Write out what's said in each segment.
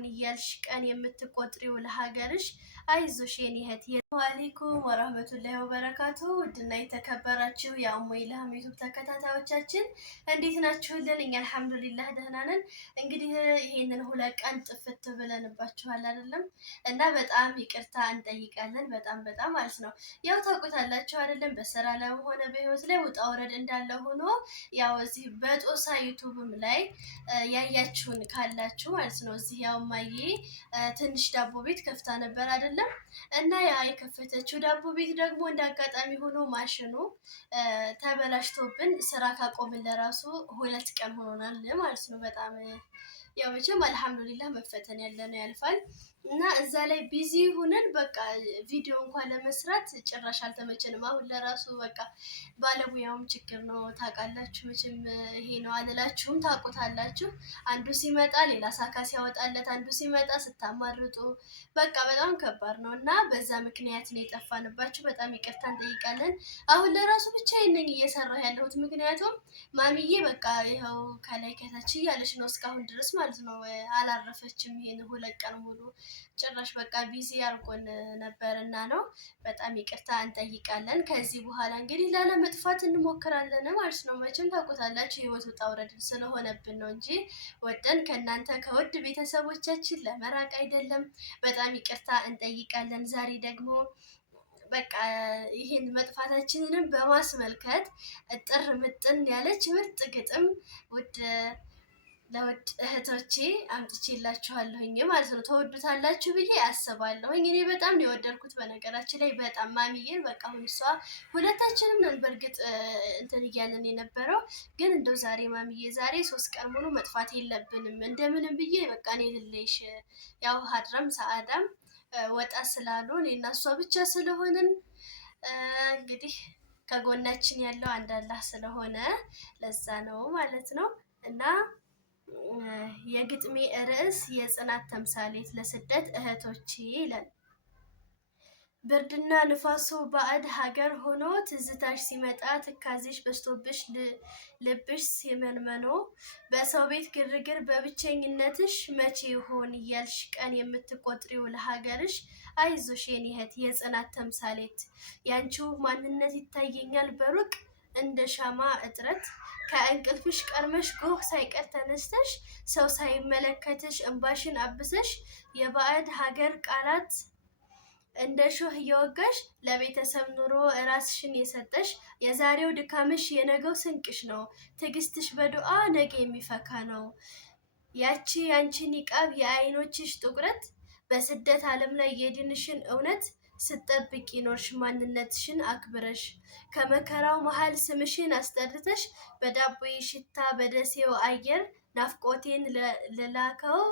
ይሆን እያልሽ ቀን የምትቆጥሪው ለሀገርሽ አይዞሽ የኔ እህት። ወአለይኩም ወራህመቱላሂ ወበረካቱ። ውድና የተከበራችሁ የኡሙ ኢልሃም ዩቲዩብ ተከታታዮቻችን እንዴት ናችሁልን? እኛ አልሐምዱሊላህ ደህና ነን። እንግዲህ ይሄንን ሁለት ቀን ጥፍት ብለንባችኋል አይደለም እና በጣም ይቅርታ እንጠይቃለን። በጣም ማለት ነው። ያው ታውቁታላችሁ አይደለም በስራ ላይ ሆነ በህይወት ላይ ውጣ ውረድ እንዳለ ሆኖ ያው እዚህ በጦሳ ዩቲዩብም ላይ ያያችሁን ካላችሁ ማለት ነው። እዚህ ያው ማዬ ትንሽ ዳቦ ቤት ከፍታ ነበር አይደለም እና ያ የከፈተችው ዳቦ ቤት ደግሞ እንዳጋጣሚ ሆኖ ማሽኑ ተበላሽቶብን ስራ ካቆምን ለራሱ 2 ቀን ሆኖናል ማለት ነው። በጣም ያው መቼም አልሐምዱሊላህ መፈተን ያለ ነው ያልፋል። እና እዛ ላይ ቢዚ ሆነን በቃ ቪዲዮ እንኳን ለመስራት ጭራሽ አልተመቸንም። አሁን ለራሱ በቃ ባለሙያውም ችግር ነው ታውቃላችሁ። መቼም ይሄ ነው አልላችሁም፣ ታውቁታላችሁ። አንዱ ሲመጣ ሌላ ሳካ ሲያወጣለት፣ አንዱ ሲመጣ ስታማርጡ በቃ በጣም ከባድ ነው እና በዛ ምክንያት ነው የጠፋንባችሁ። በጣም ይቅርታ እንጠይቃለን። አሁን ለራሱ ብቻዬን ነኝ እየሰራሁ ያለሁት፣ ምክንያቱም ማሚዬ በቃ ይኸው ከላይ ከታች እያለች ነው እስካሁን ድረስ ማለት ነው። አላረፈችም። ይሄን 2 ቀን ሙሉ ጭራሽ በቃ ቢዚ አርጎን ነበርና ነው። በጣም ይቅርታ እንጠይቃለን። ከዚህ በኋላ እንግዲህ ላለመጥፋት እንሞክራለን ማለት ነው። መቼም ታውቁታላችሁ ህይወት ውጣ ውረድ ስለሆነብን ነው እንጂ ወደን ከእናንተ ከውድ ቤተሰቦቻችን ለመራቅ አይደለም። በጣም ይቅርታ እንጠይቃለን። ዛሬ ደግሞ በቃ ይሄን መጥፋታችንንም በማስመልከት እጥር ምጥን ያለች ምርጥ ግጥም ለውድ እህቶቼ አምጥቼላችኋለሁኝ ማለት ነው። ተወዱታላችሁ ብዬ አስባለሁኝ። እኔ በጣም ነው የወደድኩት በነገራችን ላይ በጣም ማሚዬን በቃ አሁን እሷ ሁለታችንም ነን በእርግጥ እንትን እያለን የነበረው ግን እንደው ዛሬ ማሚዬ ዛሬ 3 ቀን ሙሉ መጥፋት የለብንም እንደምንም ብዬ በቃ እኔ ልለይሽ ያው ሀድራም ሰዓዳም ወጣ ስላሉ እኔና እሷ ብቻ ስለሆንን እንግዲህ ከጎናችን ያለው አንድ አላህ ስለሆነ ለዛ ነው ማለት ነው። እና የግጥሜ ርዕስ የጽናት ተምሳሌት ለስደት እህቶቼ ይላል። ብርድና ንፋሱ ባዕድ ሀገር ሆኖ ትዝታሽ ሲመጣ ትካዜሽ በስቶብሽ ልብሽ ሲመንመኖ በሰው ቤት ግርግር በብቸኝነትሽ መቼ ይሆን እያልሽ ቀን የምትቆጥሪው ለሀገርሽ አይዞሽ የኔ እህት የጽናት ተምሳሌት ያንቺው ማንነት ይታየኛል በሩቅ እንደ ሻማ እጥረት ከእንቅልፍሽ ቀርመሽ ጎህ ሳይቀር ተነስተሽ ሰው ሳይመለከትሽ እንባሽን አብሰሽ የባዕድ ሀገር ቃላት እንደ ሾህ እየወጋሽ ለቤተሰብ ኑሮ ራስሽን የሰጠሽ የዛሬው ድካምሽ የነገው ስንቅሽ ነው። ትዕግስትሽ በዱዓ ነገ የሚፈካ ነው። ያቺ ያንቺ ኒቃብ የአይኖችሽ ጥቁረት በስደት ዓለም ላይ የድንሽን እውነት ስትጠብቂ ኖርሽ ማንነትሽን አክብረሽ ከመከራው መሃል ስምሽን አስጠርተሽ በዳቦዬ ሽታ በደሴው አየር ናፍቆቴን ልላከው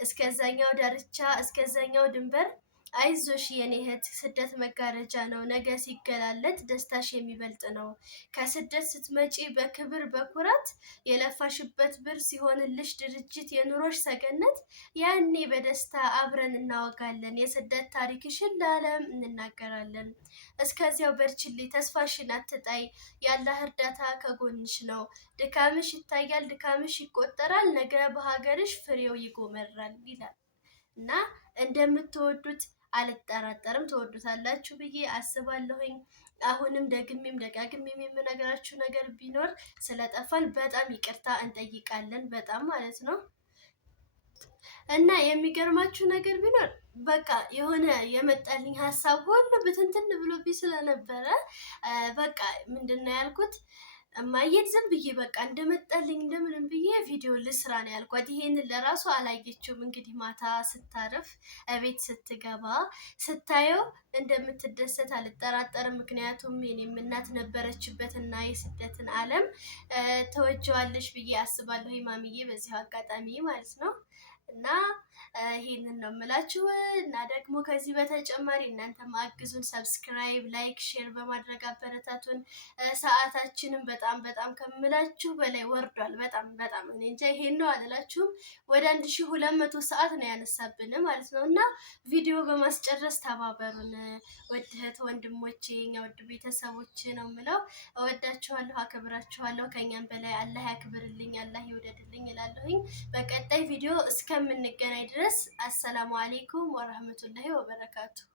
እስከዛኛው ዳርቻ እስከዛኛው ድንበር አይዞሽ የኔ እህት ስደት መጋረጃ ነው። ነገ ሲገላለጥ ደስታሽ የሚበልጥ ነው። ከስደት ስትመጪ በክብር በኩራት የለፋሽበት ብር ሲሆንልሽ ድርጅት የኑሮሽ ሰገነት ያኔ በደስታ አብረን እናወጋለን። የስደት ታሪክሽን ለዓለም እንናገራለን። እስከዚያው በርችልኝ ተስፋሽን አትጣይ። የአላህ እርዳታ ከጎንሽ ነው። ድካምሽ ይታያል፣ ድካምሽ ይቆጠራል። ነገ በሀገርሽ ፍሬው ይጎመራል ይላል እና እንደምትወዱት አልጠራጠርም። ተወዱታላችሁ ብዬ አስባለሁኝ። አሁንም ደግሜም ደጋግሜም የምነግራችሁ ነገር ቢኖር ስለጠፋን በጣም ይቅርታ እንጠይቃለን። በጣም ማለት ነው። እና የሚገርማችሁ ነገር ቢኖር በቃ የሆነ የመጣልኝ ሀሳብ ሁሉ ብትንትን ብሎብኝ ስለነበረ በቃ ምንድነው ያልኩት እማዬን ዝም ብዬ በቃ እንደመጣልኝ እንደምንም ብዬ ቪዲዮ ልስራ ነው ያልኳት። ይሄንን ለራሱ አላየችውም። እንግዲህ ማታ ስታርፍ እቤት ስትገባ ስታየው እንደምትደሰት አልጠራጠርም። ምክንያቱም የኔም እናት ነበረችበትና የስደትን ዓለም ተወጀዋለሽ ብዬ አስባለሁ ማሚዬ በዚሁ አጋጣሚ ማለት ነው። እና ይሄንን ነው የምላችሁ። እና ደግሞ ከዚህ በተጨማሪ እናንተም አግዙን፣ ሰብስክራይብ፣ ላይክ፣ ሼር በማድረግ አበረታቱን። ሰዓታችንን በጣም ከምላችሁ በላይ ወርዷል። በጣም እኔ እንጃ ይሄን ነው አልላችሁም። ወደ 1200 ሰዓት ነው ያነሳብን ማለት ነው። እና ቪዲዮ በማስጨረስ ተባበሩን ውድ እህት ወንድሞቼ፣ የኛ ውድ ቤተሰቦች ነው የምለው። እወዳችኋለሁ፣ አከብራችኋለሁ። ከኛም በላይ አላህ ያክብርልኝ፣ አላህ ይውደድልኝ እላለሁኝ። በቀጣይ ቪዲዮ እስከምንገናኝ ድረስ አሰላሙ አሌይኩም ወረህመቱላሂ ወበረካቱ።